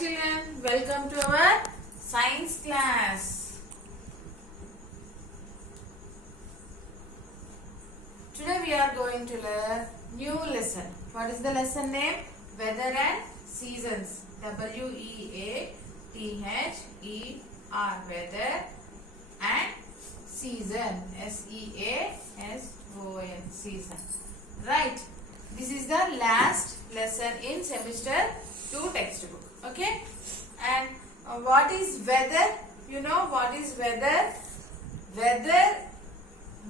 children, welcome to our science class. Today we are going to learn new lesson. What is the lesson name? Weather and seasons. W-E-A-T-H-E-R. Weather and season. S-E-A-S-O-N. Season. Right. This is the last lesson in semester 2 textbook. Okay. And what is weather? You know what is weather? Weather,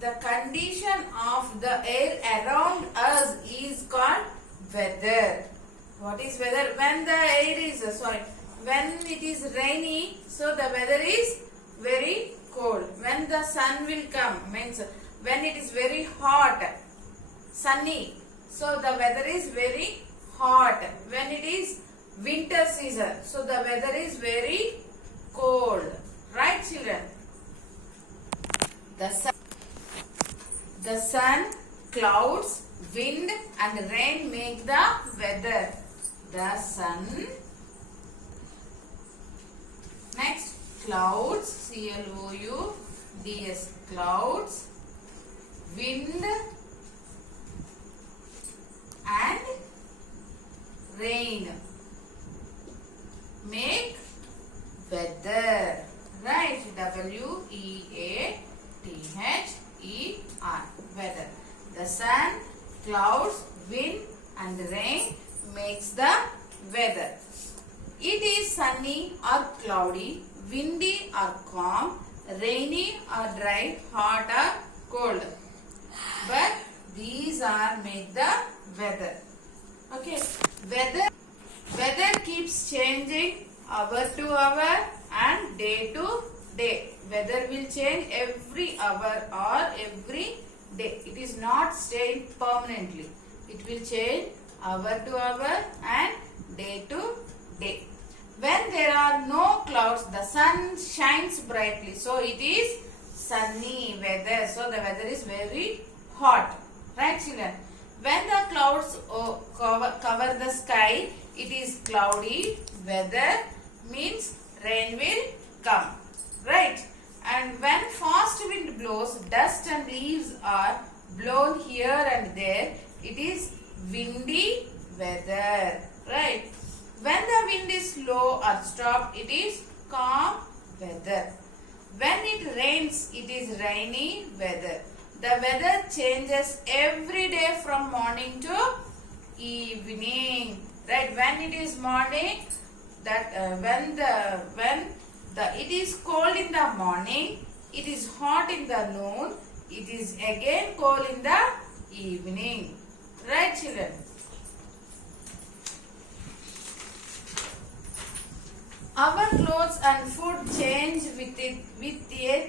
the condition of the air around us is called weather. What is weather? When the air is, when it is rainy, so the weather is very cold. When the sun will come, means when it is very hot, sunny, so the weather is very hot. When it is winter season, so the weather is very cold. Right, children? The sun, clouds, wind and rain make the weather. The sun. Next, clouds, C-L-O-U-D-S, clouds, wind and rain make weather. Right? W-E-A-T-H-E-R. Weather. The sun, clouds, wind and rain makes the weather. It is sunny or cloudy, windy or calm, rainy or dry, hot or cold. But these are make the weather. Okay. Weather keeps changing hour to hour and day to day. Weather will change every hour or every day. It is not staying permanently. It will change hour to hour and day to day. When there are no clouds, the sun shines brightly. So it is sunny weather. So the weather is very hot. Right, children? When the clouds cover the sky, it is cloudy weather, means rain will come. Right? And when fast wind blows, dust and leaves are blown here and there, it is windy weather. Right? When the wind is slow or stopped, it is calm weather. When it rains, it is rainy weather. The weather changes every day from morning to evening. Right? When it is morning, that it is cold in the morning, it is hot in the noon, it is again cold in the evening. Right, children? Our clothes and food change with a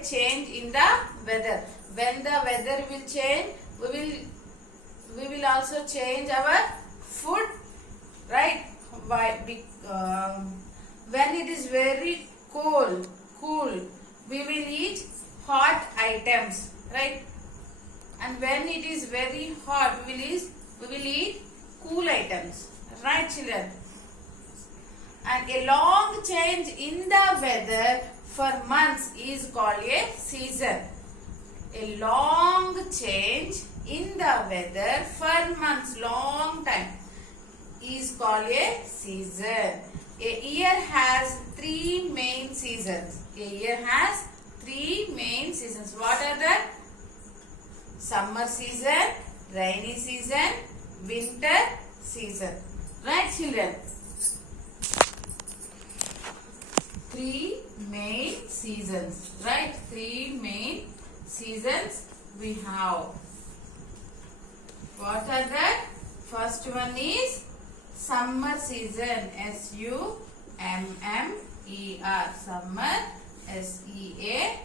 change in the weather. When the weather will change, we will also change our food. Right? Why? When it is very cool, we will eat hot items. Right? And when it is very hot, we will eat cool items. Right, children? And a long change in the weather for months is called a season. A long change in the weather for months, long time, is called a season. A year has 3 main seasons. A year has 3 main seasons. What are the? Summer season, rainy season, winter season. Right, children? 3 main seasons. Right? 3 main seasons we have. What are that? First one is summer season. S-U-M-M-E-R. Summer. S-E-A-S-O-N.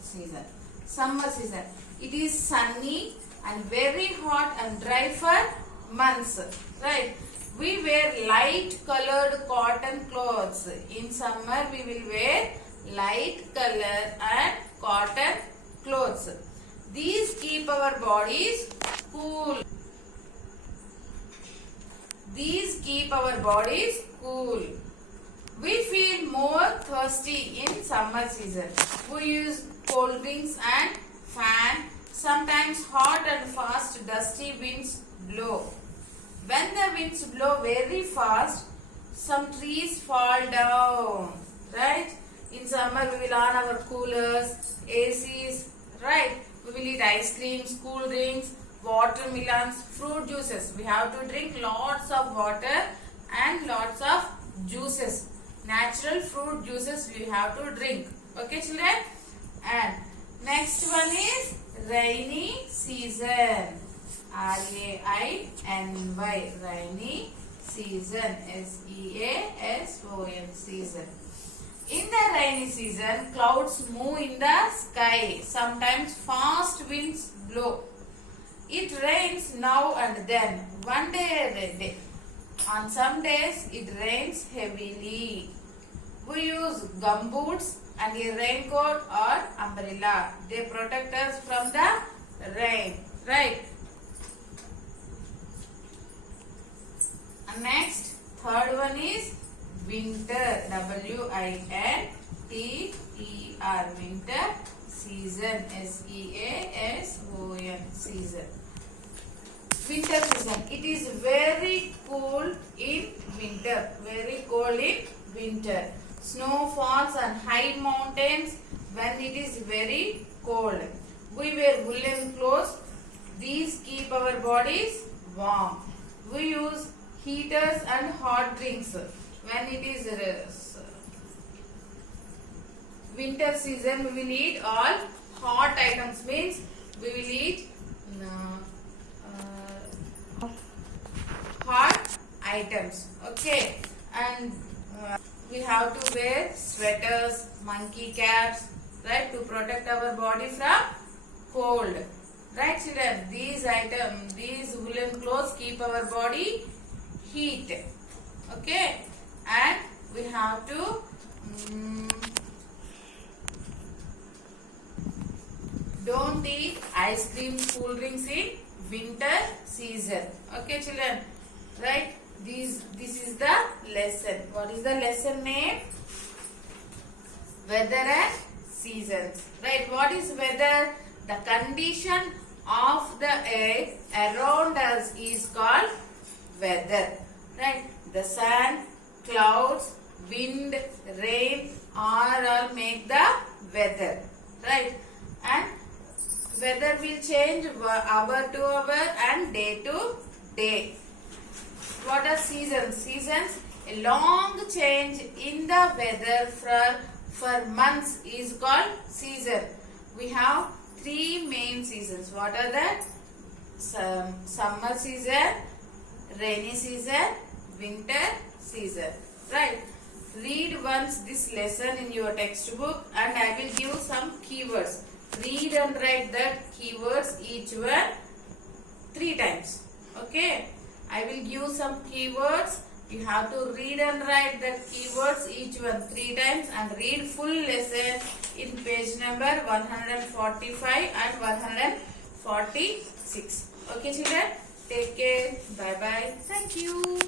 Season. Summer season. It is sunny and very hot and dry for months. Right? We wear light colored cotton clothes. In summer we will wear light color and cotton clothes. These keep our bodies cool. These keep our bodies cool. We feel more thirsty in summer season. We use cold drinks and fan. Sometimes hot and fast dusty winds blow. When the winds blow very fast, some trees fall down. Right? In summer we will on our coolers, ACs. Right? We will eat ice creams, cool drinks, watermelons, fruit juices. We have to drink lots of water and lots of juices. Natural fruit juices we have to drink. Okay, children? And next one is rainy season. R-A-I-N-Y. Rainy season. S-E-A-S-O-N. Season. In the rainy season, clouds move in the sky. Sometimes fast winds blow. It rains now and then. One day every day. On some days, it rains heavily. We use gumboots and a raincoat or umbrella. They protect us from the rain. Right? And next, third one is winter. W-I-N-T-E-R. Winter season. S-E-A-S-O-N. Season. Winter season. It is very cool in winter. Very cold in winter. Snow falls on high mountains when it is very cold. We wear woolen clothes. These keep our bodies warm. We use heaters and hot drinks when it is winter season. We will eat all hot items. Means we will eat hot items. Okay, and we have to wear sweaters, monkey caps, right, to protect our body from cold. Right, children? These woolen clothes keep our body heat. Okay, and we have to don't eat ice cream, cool drinks in winter season. Okay, children? Right? This is the lesson. What is the lesson name? Weather and seasons. Right? What is weather? The condition of the air around us is called weather. Right? The sun, clouds, wind, rain all make the weather. Right? And weather will change hour to hour and day to day. What are seasons? Seasons, a long change in the weather for months is called season. We have three main seasons. What are that? Summer season, rainy season, winter season. Right? Read once this lesson in your textbook and I will give some keywords. Read and write that keywords each one 3 times. Okay? I will give some keywords. You have to read and write that keywords each one 3 times and read full lesson in page number 145 and 146. Okay, children? Take care. Bye-bye. Thank you.